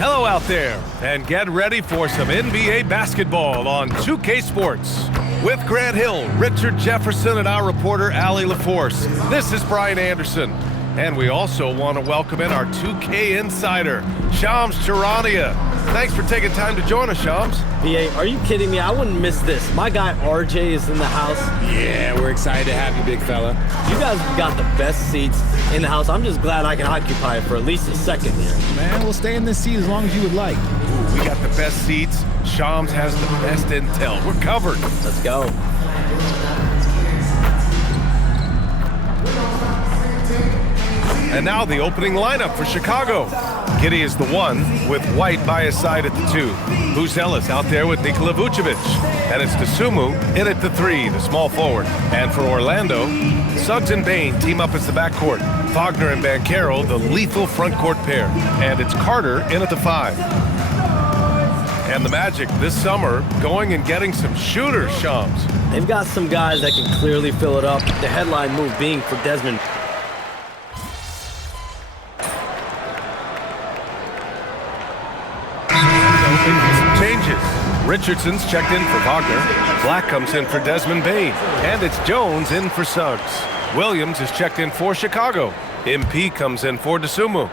Hello out there, and get ready for some NBA basketball on 2K Sports. With Grant Hill, Richard Jefferson, and our reporter, Allie LaForce. This is Brian Anderson. And we also want to welcome in our 2K insider, Shams Charania. Thanks for taking time to join us, Shams. BA, are you kidding me? I wouldn't miss this. My guy RJ is in the house. Yeah, we're excited to have you, big fella. You guys got the best seats in the house. I'm just glad I can occupy it for at least a second here. Man, we'll stay in this seat as long as you would like. Ooh, we got the best seats. Shams has the best intel. We're covered. Let's go. And now the opening lineup for Chicago. Giddey is the 1, with White by his side at the 2. Buzelis out there with Nikola Vucevic. And it's Dosunmu in at the 3, the small forward. And for Orlando, Suggs and Bane team up as the backcourt. Wagner and Banchero, the lethal front court pair. And it's Carter in at the 5. And the Magic this summer going and getting some shooters, Shams. They've got some guys that can clearly fill it up. The headline move being for Desmond. Changes. Richardson's checked in for Wagner. Black comes in for Desmond Bane. And it's Jones in for Suggs. Williams is checked in for Chicago. MP comes in for Dosunmu.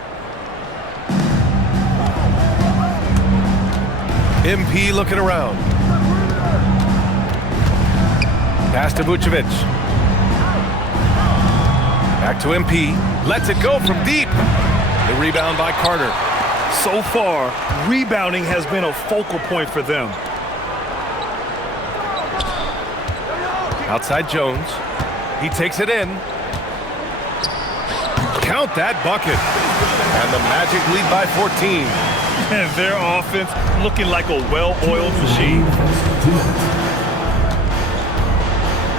MP looking around. Pass to Vucevic. Back to MP. Lets it go from deep. The rebound by Carter. So far, rebounding has been a focal point for them. Outside Jones. He takes it in. Count that bucket. And the Magic lead by 14. And their offense looking like a well-oiled machine.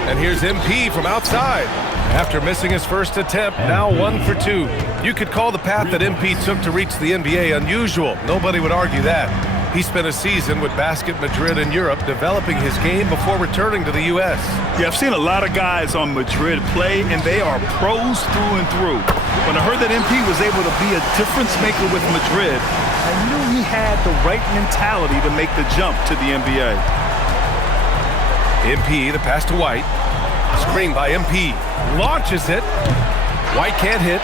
And here's MP from outside. After missing his first attempt, now 1 for 2. You could call the path that MP took to reach the NBA unusual. Nobody would argue that. He spent a season with Basket Madrid in Europe developing his game before returning to the U.S. Yeah, I've seen a lot of guys on Madrid play, and they are pros through and through. When I heard that MP was able to be a difference maker with Madrid, I knew he had the right mentality to make the jump to the NBA. MP, the pass to White. Screen by MP. Launches it. White can't hit.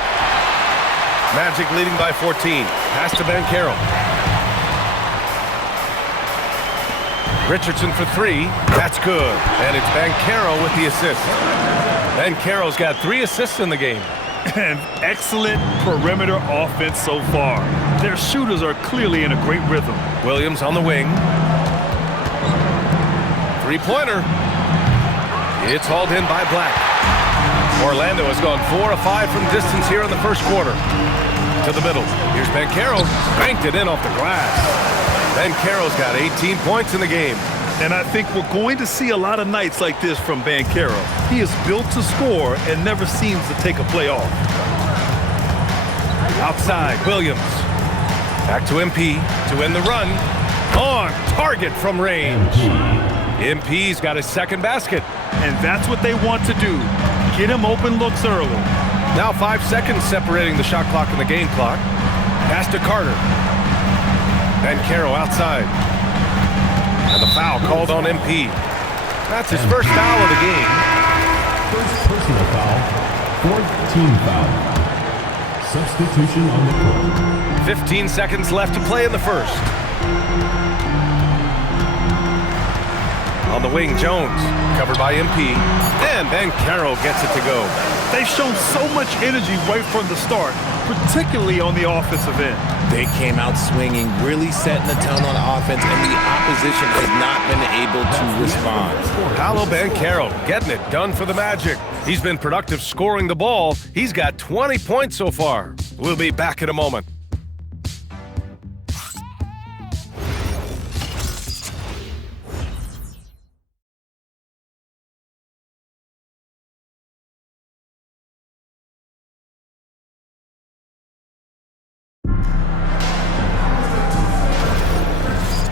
Magic leading by 14. Pass to Banchero. Richardson for 3. That's good. And it's Banchero with the assist. Banchero's got 3 assists in the game. And excellent perimeter offense so far. Their shooters are clearly in a great rhythm. Williams on the wing. Three-pointer. It's hauled in by Black. Orlando has gone 4 of 5 from distance here in the first quarter. To the middle. Here's Banchero. Banked it in off the glass. Banchero's got 18 points in the game. And I think we're going to see a lot of nights like this from Banchero. He is built to score and never seems to take a play off. Outside, Williams. Back to MP to end the run. On target from range. MP's got his second basket. And that's what they want to do. Get him open looks early. Now 5 seconds separating the shot clock and the game clock. Pass to Carter. Banchero outside. And the foul called on MP. That's his first foul of the game. First personal foul, 4th team foul. Substitution on the court. 15 seconds left to play in the first. On the wing, Jones, covered by MP. And Banchero gets it to go. They've shown so much energy right from the start, particularly on the offensive end. They came out swinging, really setting the tone on offense, and the opposition has not been able to respond. Paolo Banchero getting it done for the Magic. He's been productive scoring the ball. He's got 20 points so far. We'll be back in a moment.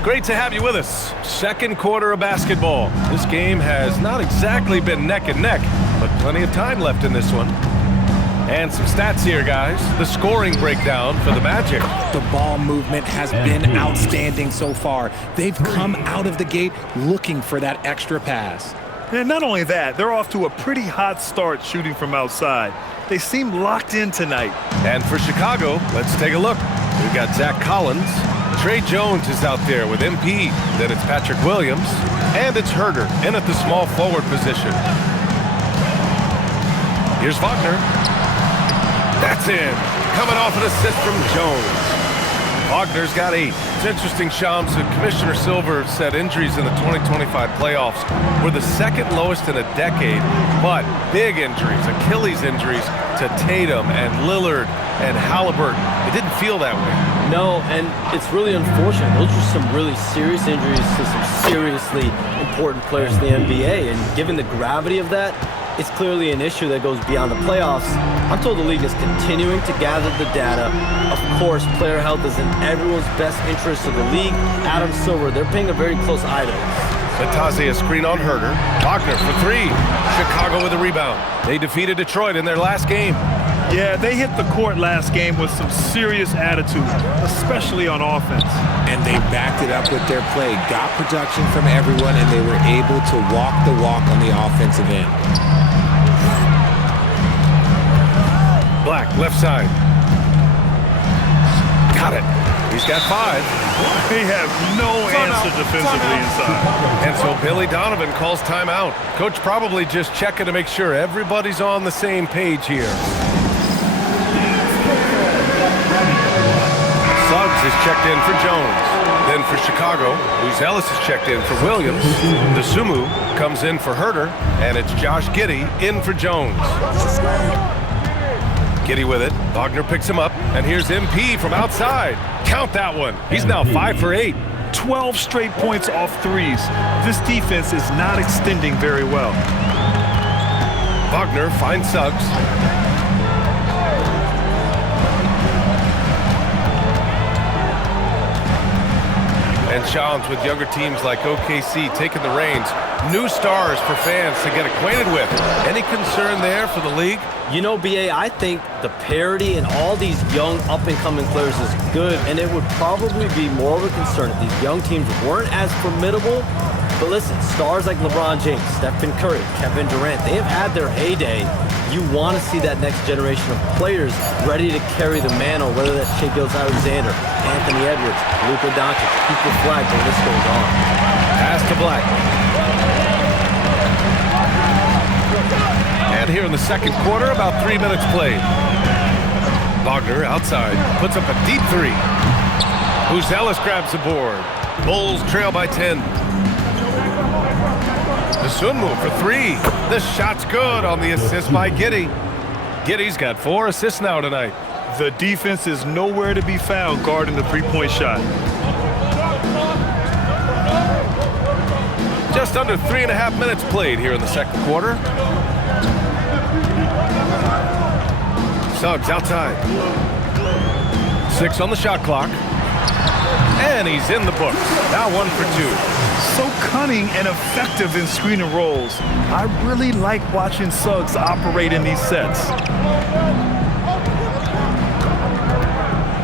Great to have you with us. Second quarter of basketball. This game has not exactly been neck and neck, but plenty of time left in this one. And some stats here, guys. The scoring breakdown for the Magic. The ball movement has been outstanding so far. They've come out of the gate looking for that extra pass. And not only that, they're off to a pretty hot start shooting from outside. They seem locked in tonight. And for Chicago, let's take a look. We've got Zach Collins. Trey Jones is out there with MP. Then it's Patrick Williams. And it's Herder in at the small forward position. Here's Wagner. That's in. Coming off an assist from Jones. Wagner's got 8. It's interesting, Shams, that Commissioner Silver said injuries in the 2025 playoffs were the second lowest in a decade, but big injuries, Achilles injuries to Tatum and Lillard and Halliburton. It didn't feel that way. No, and it's really unfortunate. Those are some really serious injuries to some seriously important players in the NBA, and given the gravity of that, it's clearly an issue that goes beyond the playoffs. I'm told the league is continuing to gather the data. Of course, player health is in everyone's best interest of the league. Adam Silver, they're paying a very close eye to this. Batazzi a screen on Herder. Wagner for 3. Chicago with a rebound. They defeated Detroit in their last game. Yeah, they hit the court last game with some serious attitude, especially on offense. And they backed it up with their play, got production from everyone, and they were able to walk the walk on the offensive end. Black, left side. Got it. He's got 5. They have no answer defensively inside. And so Billy Donovan calls timeout. Coach probably just checking to make sure everybody's on the same page here. Suggs is checked in for Jones. Then for Chicago, Luz Ellis is checked in for Williams. Dosunmu comes in for Herder. And it's Josh Giddey in for Jones. Giddey with it. Wagner picks him up. And here's MP from outside. Count that one. He's now 5 for 8. 12 straight points off threes. This defense is not extending very well. Wagner finds Suggs. And Shams, with younger teams like OKC taking the reins, new stars for fans to get acquainted with. Any concern there for the league? You know, BA, I think the parity in all these young up-and-coming players is good, and it would probably be more of a concern if these young teams weren't as formidable. But listen, stars like LeBron James, Stephen Curry, Kevin Durant, they have had their heyday. You want to see that next generation of players ready to carry the mantle, whether that's Shai Gilgeous-Alexander, Anthony Edwards, Luka Doncic, Cooper Flag, the list goes on. Pass to Black. And here in the second quarter, about 3 minutes played. Wagner outside, puts up a deep 3. Luz Ellis grabs the board. Bulls trail by 10. Dosunmu for 3. The shot's good on the assist by Giddey. Giddey's got 4 assists now tonight. The defense is nowhere to be found guarding the three-point shot. Just under 3.5 minutes played here in the second quarter. Suggs outside. 6 on the shot clock. And he's in the books. Now 1 for 2. So cunning and effective in screen and rolls. I really like watching Suggs operate in these sets.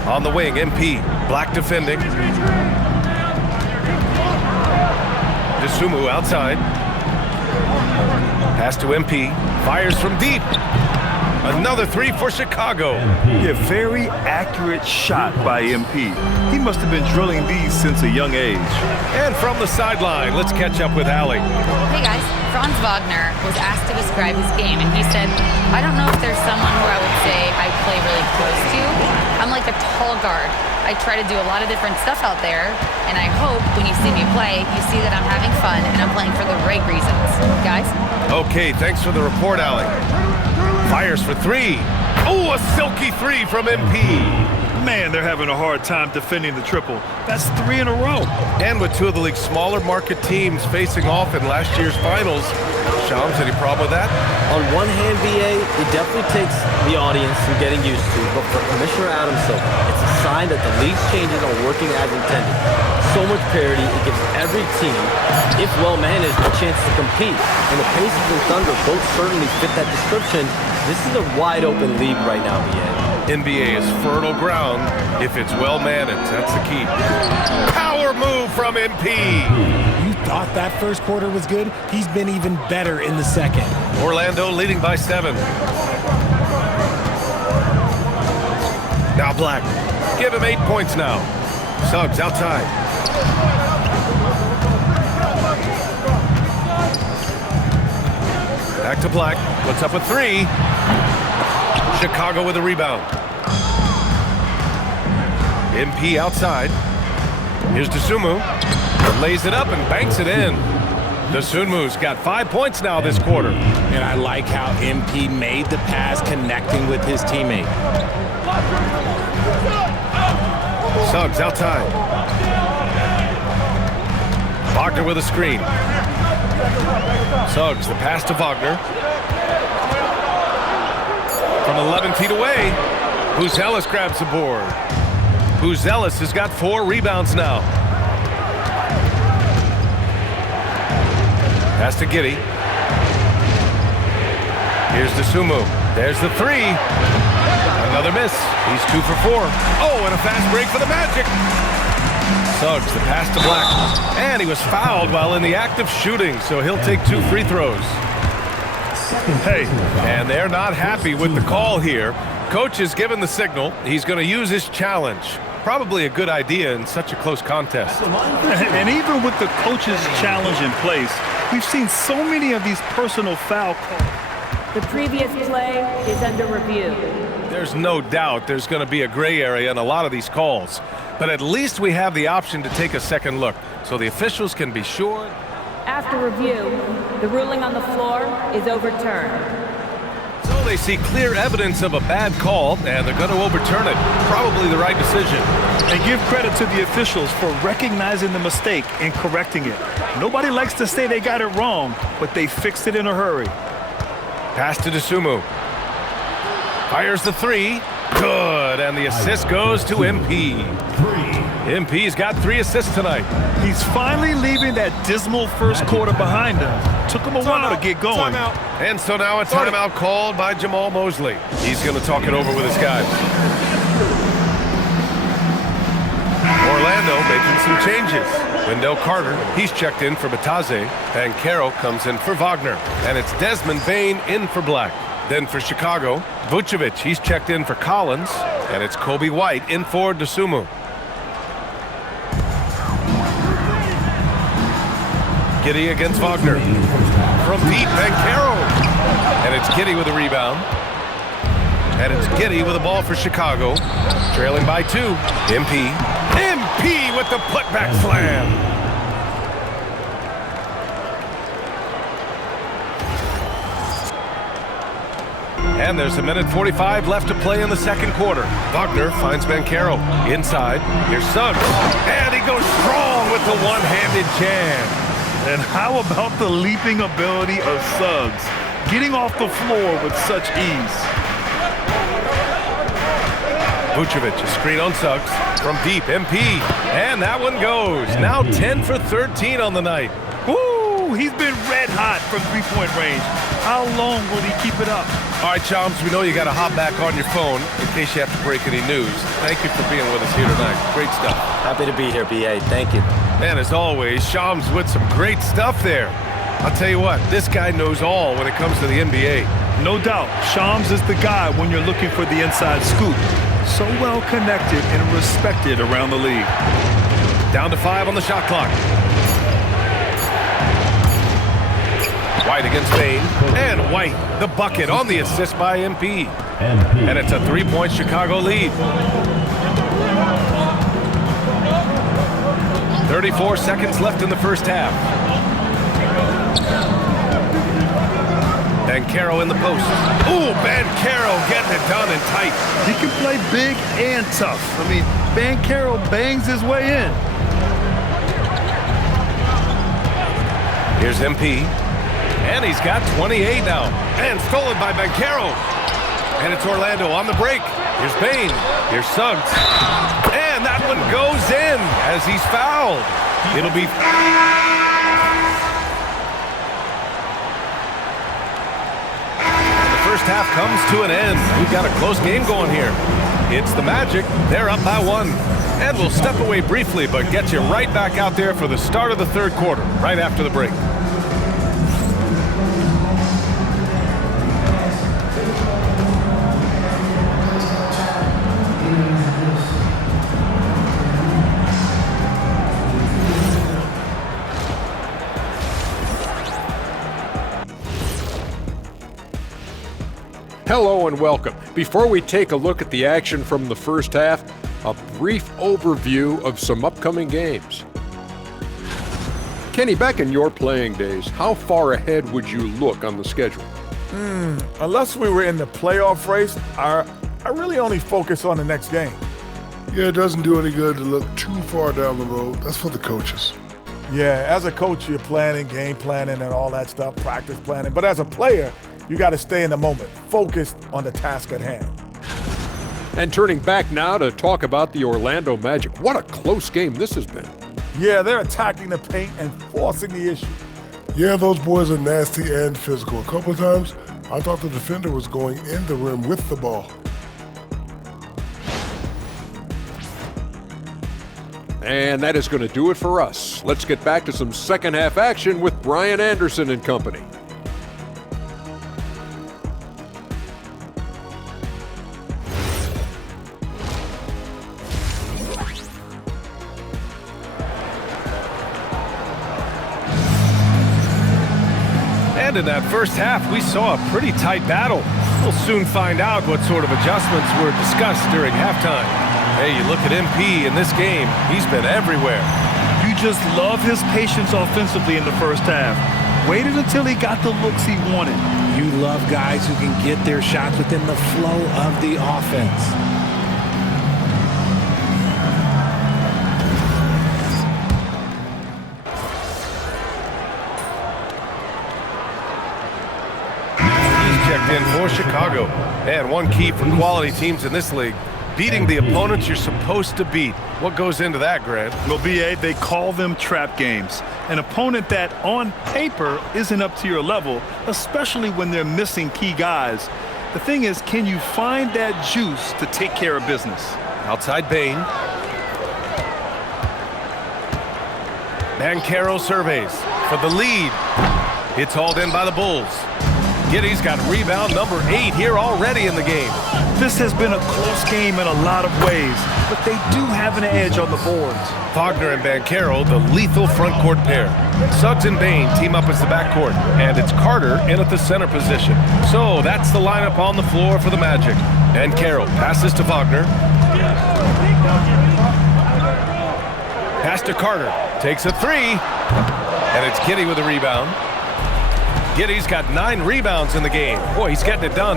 On the wing, MP. Black defending. Dosunmu outside. Pass to MP. Fires from deep. Another 3 for Chicago. Yeah, very accurate shot by MP. He must have been drilling these since a young age. And from the sideline, let's catch up with Allie. Hey guys, Franz Wagner was asked to describe his game, and he said, I don't know if there's someone who I would say I play really close to. I'm like a tall guard. I try to do a lot of different stuff out there, and I hope when you see me play, you see that I'm having fun and I'm playing for the right reasons. Guys? Okay, thanks for the report, Allie. Fires for 3. Oh, a silky 3 from MP. Man, they're having a hard time defending the triple. That's 3 in a row. And with 2 of the league's smaller market teams facing off in last year's finals, Shams, any problem with that? On one hand, BA, it definitely takes the audience some getting used to, but for Commissioner Adam Silver, it's a sign that the league's changes are working as intended. So much parity, it gives every team, if well managed, a chance to compete. And the Pacers and Thunder both certainly fit that description. This is a wide open league right now, BA. NBA is fertile ground if it's well managed. That's the key. Power move from MP. You thought that first quarter was good? He's been even better in the second. Orlando leading by 7. Now Black. Give him 8 points now. Suggs outside. Back to Black. Puts up a 3. Chicago with a rebound. MP outside. Here's Dosunmu. Lays it up and banks it in. Dosunmu's got 5 points now this quarter. And I like how MP made the pass connecting with his teammate. Suggs outside. Wagner with a screen. Suggs, the pass to Wagner. From 11 feet away, Buzelis grabs the board. Buzelis has got 4 rebounds now. Pass to Giddey. Here's Dosunmu. There's the 3. Another miss. He's 2 for 4. Oh, and a fast break for the Magic. Suggs, the pass to Black. And he was fouled while in the act of shooting, so he'll take 2 free throws. Hey, and they're not happy with the call here. Coach has given the signal. He's going to use his challenge. Probably a good idea in such a close contest. And even with the coach's challenge in place, we've seen so many of these personal foul calls. The previous play is under review. There's no doubt there's going to be a gray area in a lot of these calls. But at least we have the option to take a second look, so the officials can be sure. After review, the ruling on the floor is overturned. So they see clear evidence of a bad call, and they're going to overturn it. Probably the right decision. And give credit to the officials for recognizing the mistake and correcting it. Nobody likes to say they got it wrong, but they fixed it in a hurry. Pass to Dosunmu. Fires the 3. Good, and the assist goes to MP. MP's got 3 assists tonight. He's finally leaving that dismal first quarter behind him. Took him a while to get going. And so now a timeout called by Jamal Mosley. He's going to talk it over with his guys. Orlando making some changes. Wendell Carter, he's checked in for Bataze. Banchero comes in for Wagner. And it's Desmond Bane in for Black. Then for Chicago, Vucevic, he's checked in for Collins. And it's Kobe White in for Dosunmu. Giddey against Wagner. From deep, Banchero. And it's Giddey with a rebound. And it's Giddey with a ball for Chicago. Trailing by 2. MP. MP with the putback slam. And there's 1:45 left to play in the second quarter. Wagner finds Banchero. Inside. Here's Suggs. And he goes strong with the one-handed jam. And how about the leaping ability of Suggs? Getting off the floor with such ease. Vucevic, a screen on Suggs. From deep, MP. And that one goes. Now 10 for 13 on the night. Woo! He's been red hot from three-point range. How long will he keep it up? All right, Chums, we know you got to hop back on your phone in case you have to break any news. Thank you for being with us here tonight. Great stuff. Happy to be here, BA. Thank you. And as always, Shams with some great stuff there. I'll tell you what, this guy knows all when it comes to the NBA. No doubt, Shams is the guy when you're looking for the inside scoop. So well connected and respected around the league. Down to 5 on the shot clock. White against Bane. And White, the bucket on the assist by MP. And it's a 3-point Chicago lead. 34 seconds left in the first half. Banchero in the post. Ooh, Banchero getting it done and tight. He can play big and tough. I mean, Banchero bangs his way in. Here's MP. And he's got 28 now. And stolen by Banchero. And it's Orlando on the break. Here's Bane. Here's Suggs. And that one goes in as he's fouled. It'll be... half comes to an end. We've got a close game going here. It's the Magic. They're up by 1. And we'll step away briefly, but get you right back out there for the start of the third quarter, right after the break. Hello and welcome. Before we take a look at the action from the first half, a brief overview of some upcoming games. Kenny, back in your playing days, how far ahead would you look on the schedule? Unless we were in the playoff race, I really only focus on the next game. Yeah, it doesn't do any good to look too far down the road. That's for the coaches. Yeah, as a coach, you're planning, game planning, and all that stuff, practice planning. But as a player, you got to stay in the moment, focused on the task at hand. And turning back now to talk about the Orlando Magic. What a close game this has been. Yeah, they're attacking the paint and forcing the issue. Yeah, those boys are nasty and physical. A couple of times, I thought the defender was going in the rim with the ball. And that is going to do it for us. Let's get back to some second half action with Brian Anderson and company. And in that first half, we saw a pretty tight battle. We'll soon find out what sort of adjustments were discussed during halftime. Hey, you look at MP in this game, he's been everywhere. You just love his patience offensively in the first half. Waited until he got the looks he wanted. You love guys who can get their shots within the flow of the offense. In for Chicago. And one key for quality teams in this league, beating the opponents you're supposed to beat. What goes into that, Grant? Well, BA, they call them trap games. An opponent that on paper isn't up to your level, especially when they're missing key guys. The thing is, can you find that juice to take care of business? Outside Bain. Banchero surveys for the lead. It's hauled in by the Bulls. Giddy's got rebound number 8 here already in the game. This has been a close game in a lot of ways, but they do have an edge on the boards. Wagner and Banchero, the lethal front court pair. Suggs and Bain team up as the backcourt, and it's Carter in at the center position. So that's the lineup on the floor for the Magic. Banchero passes to Wagner. Pass to Carter, takes a 3, and it's Giddy with a rebound. Giddy's got 9 rebounds in the game. Boy, he's getting it done.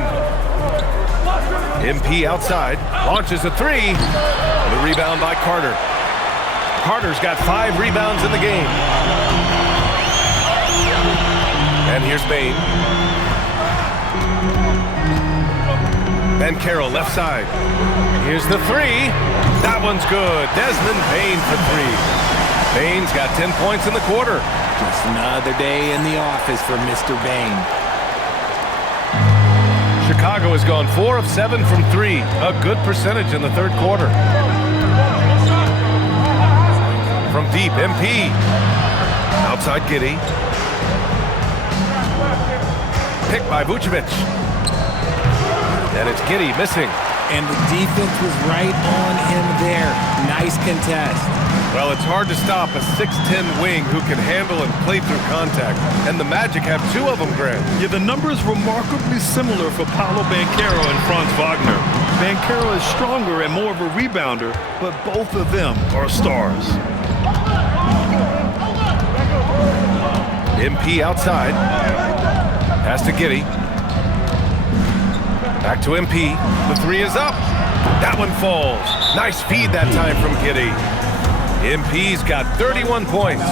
MP outside, launches a 3. The rebound by Carter. Carter's got 5 rebounds in the game. And here's Bain. Banchero left side. Here's the 3. That one's good. Desmond Bain for 3. Bain's got 10 points in the quarter. Just another day in the office for Mr. Bain. Chicago has gone 4 of 7 from 3. A good percentage in the third quarter. From deep, MP. Outside Giddy. Picked by Vucevic. And it's Giddy missing. And the defense was right on him there. Nice contest. Well, it's hard to stop a 6'10 wing who can handle and play through contact. And the Magic have 2 of them, Grant. Yeah, the numbers remarkably similar for Paolo Banchero and Franz Wagner. Banchero is stronger and more of a rebounder, but both of them are stars. MP outside. Pass to Giddy. Back to MP. The 3 is up. That one falls. Nice feed that time from Giddy. MP's got 31 points.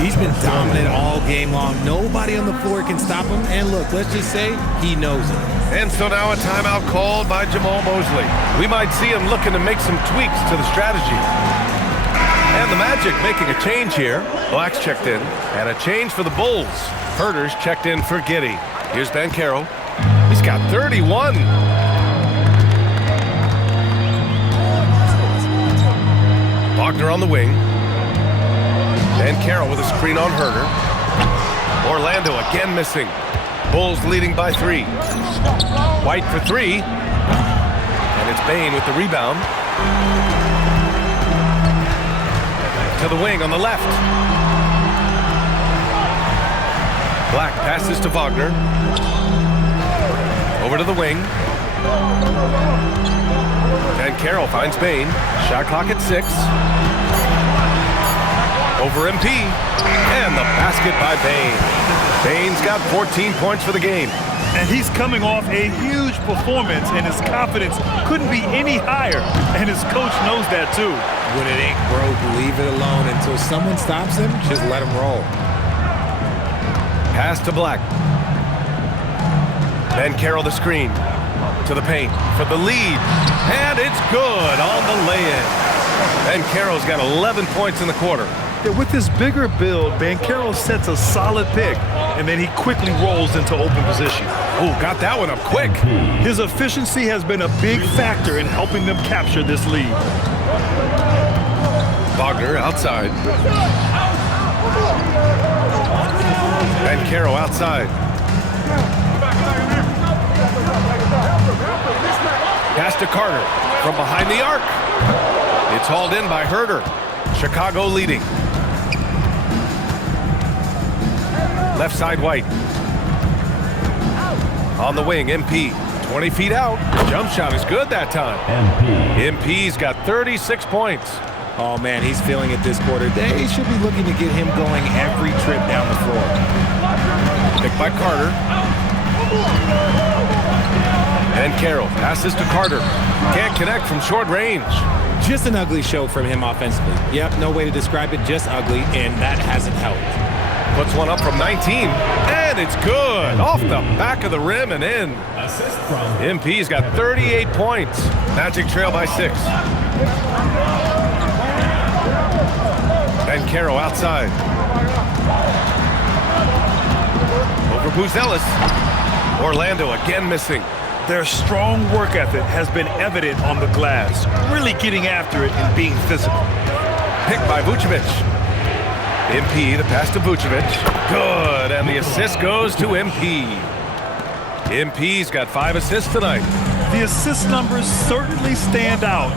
He's been dominant all game long. Nobody on the floor can stop him. And look, let's just say he knows it. And so now a timeout called by Jamal Mosley. We might see him looking to make some tweaks to the strategy. And the Magic making a change here. Black's checked in. And a change for the Bulls. Herter's checked in for Giddy. Here's Banchero. He He's got 31. Wagner on the wing. Van Carroll with a screen on Herder. Orlando again missing. Bulls leading by 3. White for 3. And it's Bain with the rebound. To the wing on the left. Black passes to Wagner. Over to the wing. Van Carroll finds Bain. Shot clock at 6. Over MP. And the basket by Bain. Bain's got 14 points for the game. And he's coming off a huge performance, and his confidence couldn't be any higher. And his coach knows that too. When it ain't broke, leave it alone. Until someone stops him, just let him roll. Pass to Black. Van Carroll the screen. To the paint for the lead. And it's good on the lay-in. Van Carroll's got 11 points in the quarter. Yeah, with this bigger build, Van Carroll sets a solid pick, and then he quickly rolls into open position. Oh, got that one up quick. His efficiency has been a big factor in helping them capture this lead. Wagner outside. Van Carroll outside. Pass to Carter from behind the arc. It's hauled in by Herder. Chicago leading. Left side White. On the wing, MP. 20 feet out. Jump shot is good that time. MP's got 36 points. Oh, man, he's feeling it this quarter. They should be looking to get him going every trip down the floor. Picked by Carter. And Carroll passes to Carter. Can't connect from short range. Just an ugly show from him offensively. Yep, no way to describe it, just ugly, and that hasn't helped. Puts one up from 19, and it's good. Off the back of the rim and in. MP's got 38 points. Magic trail by 6. Van Carroll outside. Over Buzelis. Orlando again missing. Their strong work ethic has been evident on the glass, really getting after it and being physical. Picked by Vucevic. MP, the pass to Vucevic. Good, and the assist goes to MP. MP's got 5 assists tonight. The assist numbers certainly stand out.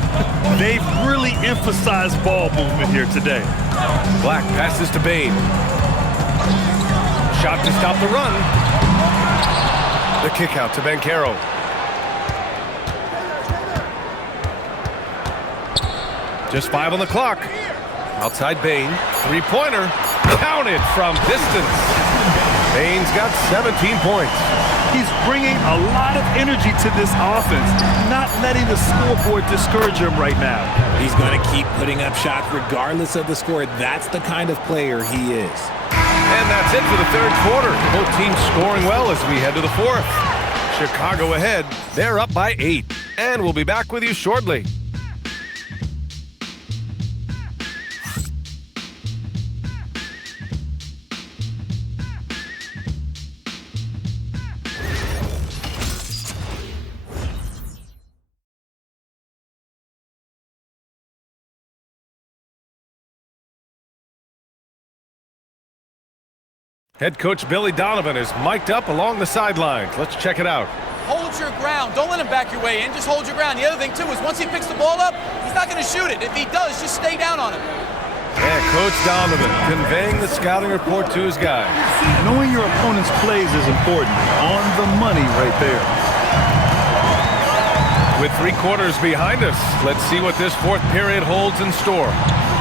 They've really emphasized ball movement here today. Black passes to Bain. Shot to stop the run. The kick out to Van Carroll. Just 5 on the clock. Outside Bain. 3-pointer. Counted from distance. Bain's got 17 points. He's bringing a lot of energy to this offense, not letting the scoreboard discourage him right now. He's going to keep putting up shots regardless of the score. That's the kind of player he is. And that's it for the third quarter. Both teams scoring well as we head to the fourth. Chicago ahead. They're up by 8. And we'll be back with you shortly. Head coach Billy Donovan is mic'd up along the sidelines. Let's check it out. Hold your ground. Don't let him back your way in. Just hold your ground. The other thing, too, is once he picks the ball up, he's not going to shoot it. If he does, just stay down on him. Yeah, Coach Donovan conveying the scouting report to his guys. Knowing your opponent's plays is important. On the money right there. With 3 quarters behind us, let's see what this fourth period holds in store.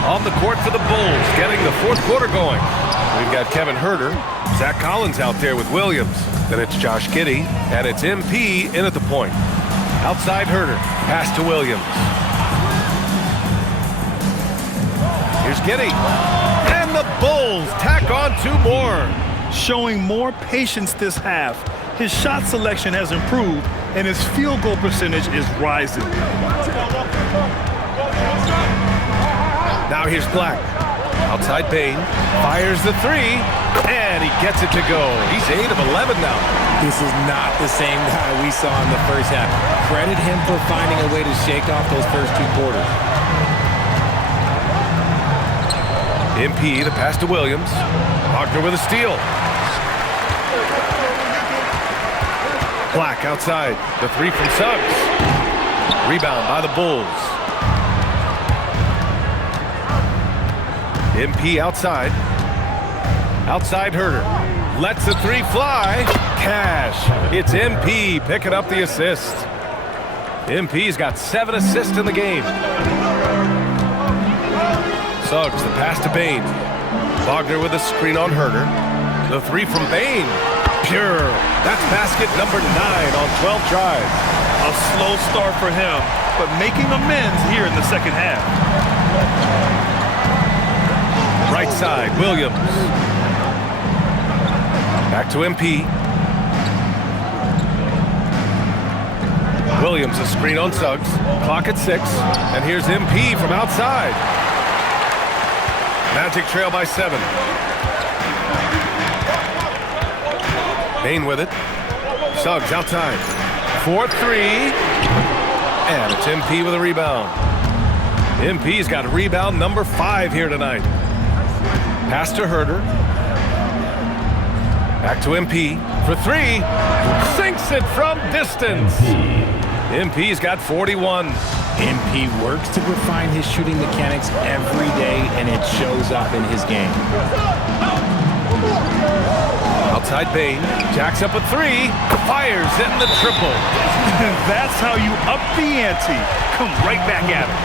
On the court for the Bulls, getting the fourth quarter going. We've got Kevin Herder, Zach Collins out there with Williams. Then it's Josh Giddey, and it's MP in at the point. Outside Herder, pass to Williams. Here's Giddey. And the Bulls tack on 2 more. Showing more patience this half. His shot selection has improved, and his field goal percentage is rising. Now here's Black. Outside Bain, fires the three, and he gets it to go. He's 8 of 11 now. This is not the same guy we saw in the first half. Credit him for finding a way to shake off those first 2 quarters. MP, the pass to Williams. Wagner with a steal. Black outside. The three from Suggs. Rebound by the Bulls. MP outside. Outside Herder. Lets the three fly. Cash. It's MP picking up the assist. MP's got 7 assists in the game. Suggs, the pass to Bain. Wagner with a screen on Herder. The three from Bain. Pure. That's basket number 9 on 12 tries. A slow start for him, but making amends here in the second half. Right side, Williams. Back to MP. Williams, a screen on Suggs. Clock at 6. And here's MP from outside. Magic trail by 7. Bain with it. Suggs outside. 4-3. And it's MP with a rebound. MP's got rebound number 5 here tonight. Pass to Herder. Back to MP for 3. Sinks it from distance. MP's got 41. MP works to refine his shooting mechanics every day, and it shows up in his game. Outside Bain, jacks up a 3, fires in the triple. That's how you up the ante. Come right back at him.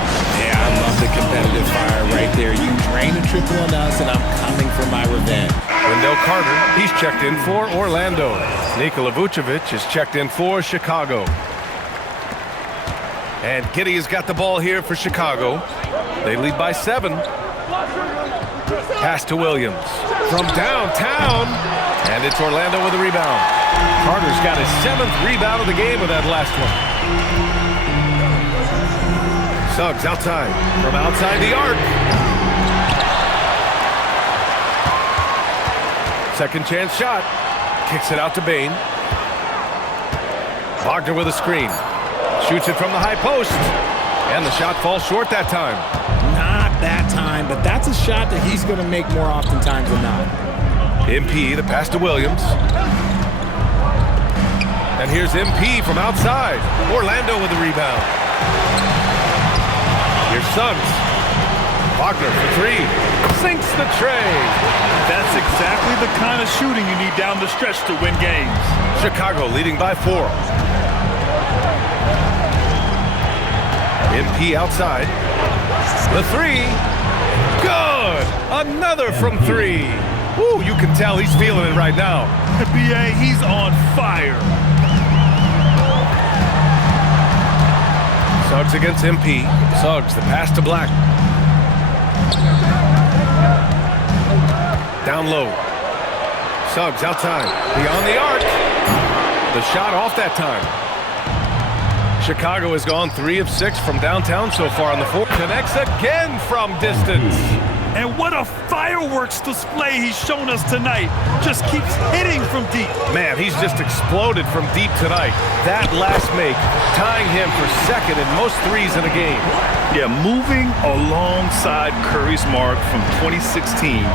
Yeah, I love the competitive fire right there. You drain a triple on us, and I'm coming for my revenge. Wendell Carter, he's checked in for Orlando. Nikola Vucevic is checked in for Chicago. And Giddey has got the ball here for Chicago. They lead by 7. Pass to Williams from downtown. And it's Orlando with a rebound. Carter's got his 7th rebound of the game with that last one. Suggs outside. From outside the arc. Second chance shot. Kicks it out to Bain. Wagner with a screen. Shoots it from the high post. And the shot falls short that time. Not that time, but that's a shot that he's going to make more oftentimes than not. MP, the pass to Williams. And here's MP from outside. Orlando with the rebound. Here's Suggs. Wagner for 3. Sinks the tray. That's exactly the kind of shooting you need down the stretch to win games. Chicago leading by 4. MP outside. The 3. Good. Another from 3. Woo, you can tell he's feeling it right now. BA, he's on fire. Suggs against MP. Suggs, the pass to Black. Down low. Suggs outside. Beyond the arc. The shot off that time. Chicago has gone 3 of 6 from downtown so far on the 4. Connects again from distance. And what a fireworks display he's shown us tonight. Just keeps hitting from deep. Man, he's just exploded from deep tonight. That last make, tying him for 2nd in most threes in a game. Yeah, moving alongside Curry's mark from 2016.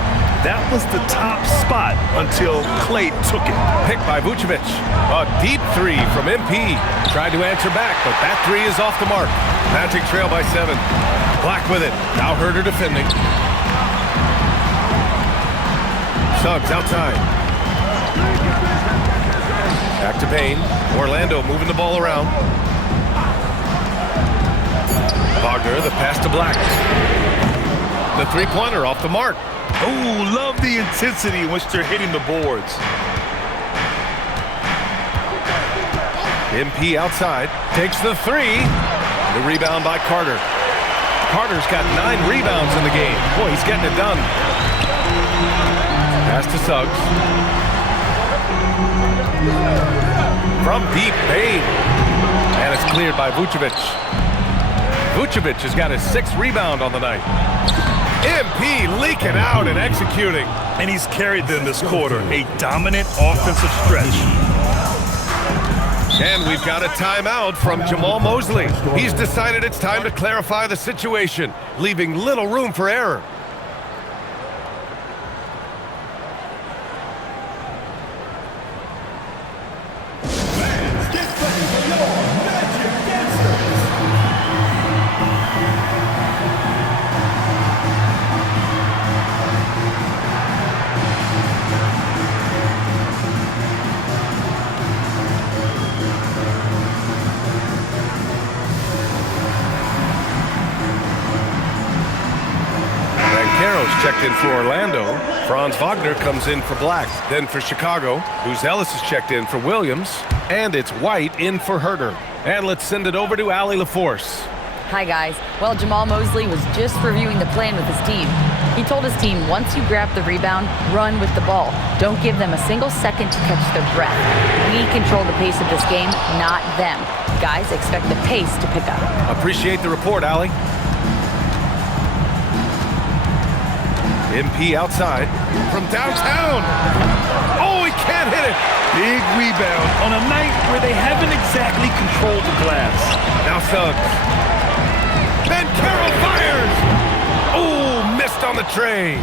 That was the top spot until Klay took it. Picked by Vucevic. A deep 3 from MP. Tried to answer back, but that 3 is off the mark. Magic trail by 7. Black with it. Now Herder defending. Suggs outside. Back to Bain. Orlando moving the ball around. Wagner, the pass to Black. The 3-pointer off the mark. Oh, love the intensity in which they're hitting the boards. MP outside. Takes the 3. The rebound by Carter. Carter's got 9 rebounds in the game. Boy, he's getting it done. Pass to Suggs. From deep, Bain. And it's cleared by Vucevic. Vucevic has got his 6th rebound on the night. MP leaking out and executing. And he's carried them this quarter, a dominant offensive stretch. And we've got a timeout from Jamal Mosley. He's decided it's time to clarify the situation, leaving little room for error. Checked in for Orlando. Franz Wagner comes in for Black. Then for Chicago, Who's Ellis is checked in for Williams. And it's White in for Herter. And let's send it over to Allie LaForce. Hi, guys. Well, Jamal Mosley was just reviewing the plan with his team. He told his team, once you grab the rebound, run with the ball. Don't give them a single second to catch their breath. We control the pace of this game, not them. Guys, expect the pace to pick up. Appreciate the report, Allie. MP outside from downtown. Oh, he can't hit it. Big rebound on a night where they haven't exactly controlled the glass. Now Suggs. Ben Carroll fires. Oh, missed on the tray.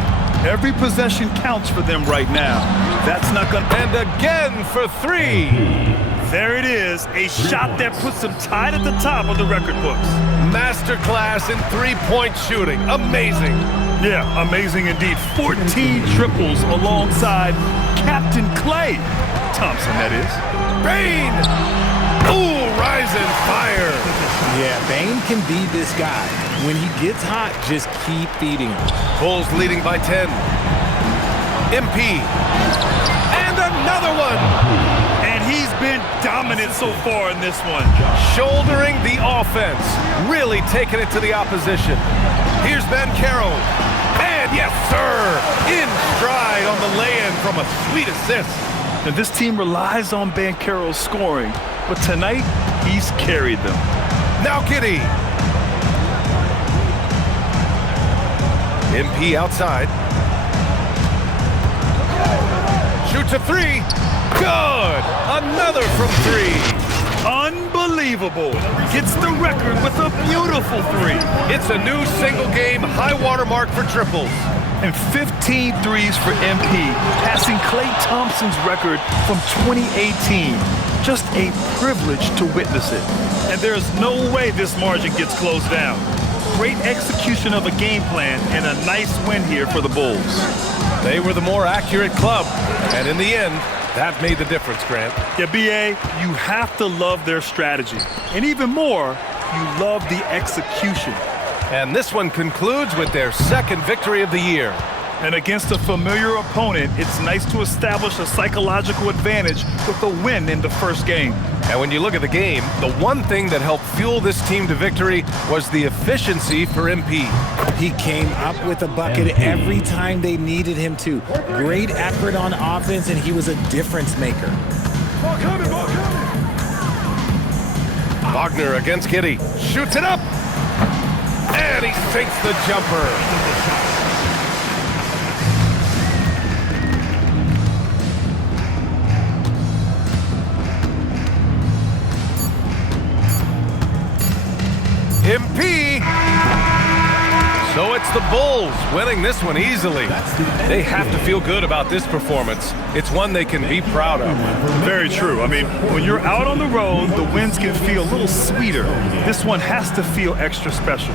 Every possession counts for them right now. That's not going to... And again for three. There it is, a shot that puts them tied at the top of the record books. Masterclass in three-point shooting. Amazing. Yeah, amazing indeed. 14 triples alongside Captain Klay Thompson, that is. Bane! Ooh, rising fire. Yeah, Bane can be this guy. When he gets hot, just keep feeding him. Bulls leading by 10. MP. And another one. And he's been dominant so far in this one. Shouldering the offense. Really taking it to the opposition. Here's Ben Carroll. And yes, sir, in stride on the lay-in from a sweet assist. And this team relies on Ben Carroll's scoring, but tonight, he's carried them. Now Giddy. MP outside. Shoots a three. Good. Another from three. Unbelievable. Gets the record with a beautiful three. It's a new single-game high-water mark for triples. And 15 threes for MP, passing Klay Thompson's record from 2018. Just a privilege to witness it. And there's no way this margin gets closed down. Great execution of a game plan and a nice win here for the Bulls. They were the more accurate club, and in the end, that made the difference, Grant. Yeah, B.A., you have to love their strategy. And even more, you love the execution. And this one concludes with their second victory of the year. And against a familiar opponent, it's nice to establish a psychological advantage with a win in the first game. And when you look at the game, the one thing that helped fuel this team to victory was the efficiency for MP. He came up with a bucket every time they needed him to. Great effort on offense, and he was a difference maker. Wagner against Giddy. Shoots it up. And he sinks the jumper. MP. So it's the Bulls winning this one easily. They have to feel good about this performance. It's one they can be proud of. Very true. I mean, when you're out on the road, the wins can feel a little sweeter. This one has to feel extra special.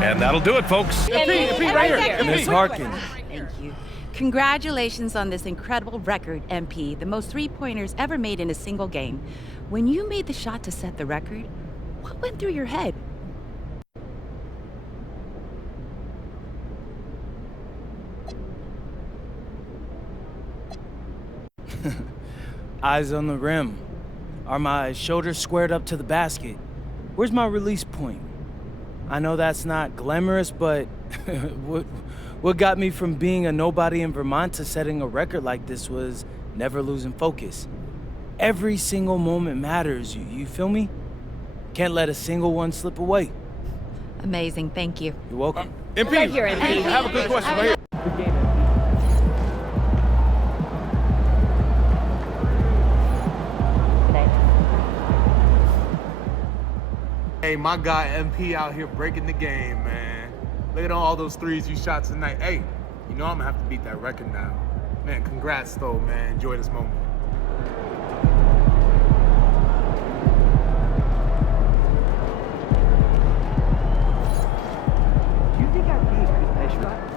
And that'll do it, folks. MP, right here. Miss Harkins. Thank you. Congratulations on this incredible record, MP, the most three-pointers ever made in a single game. When you made the shot to set the record, what went through your head? Eyes on the rim. Are my shoulders squared up to the basket? Where's my release point? I know that's not glamorous, but what got me from being a nobody in Vermont to setting a record like this was never losing focus. Every single moment matters, you feel me? Can't let a single one slip away. Amazing, thank you. You're welcome. MP, Right here, MP. I have a good question right here. Good game, MP. Hey, my guy MP out here breaking the game, man. Look at all those threes you shot tonight. Hey, you know I'm gonna have to beat that record now. Man, congrats though, man. Enjoy this moment. Do you think I'd be a good measurement?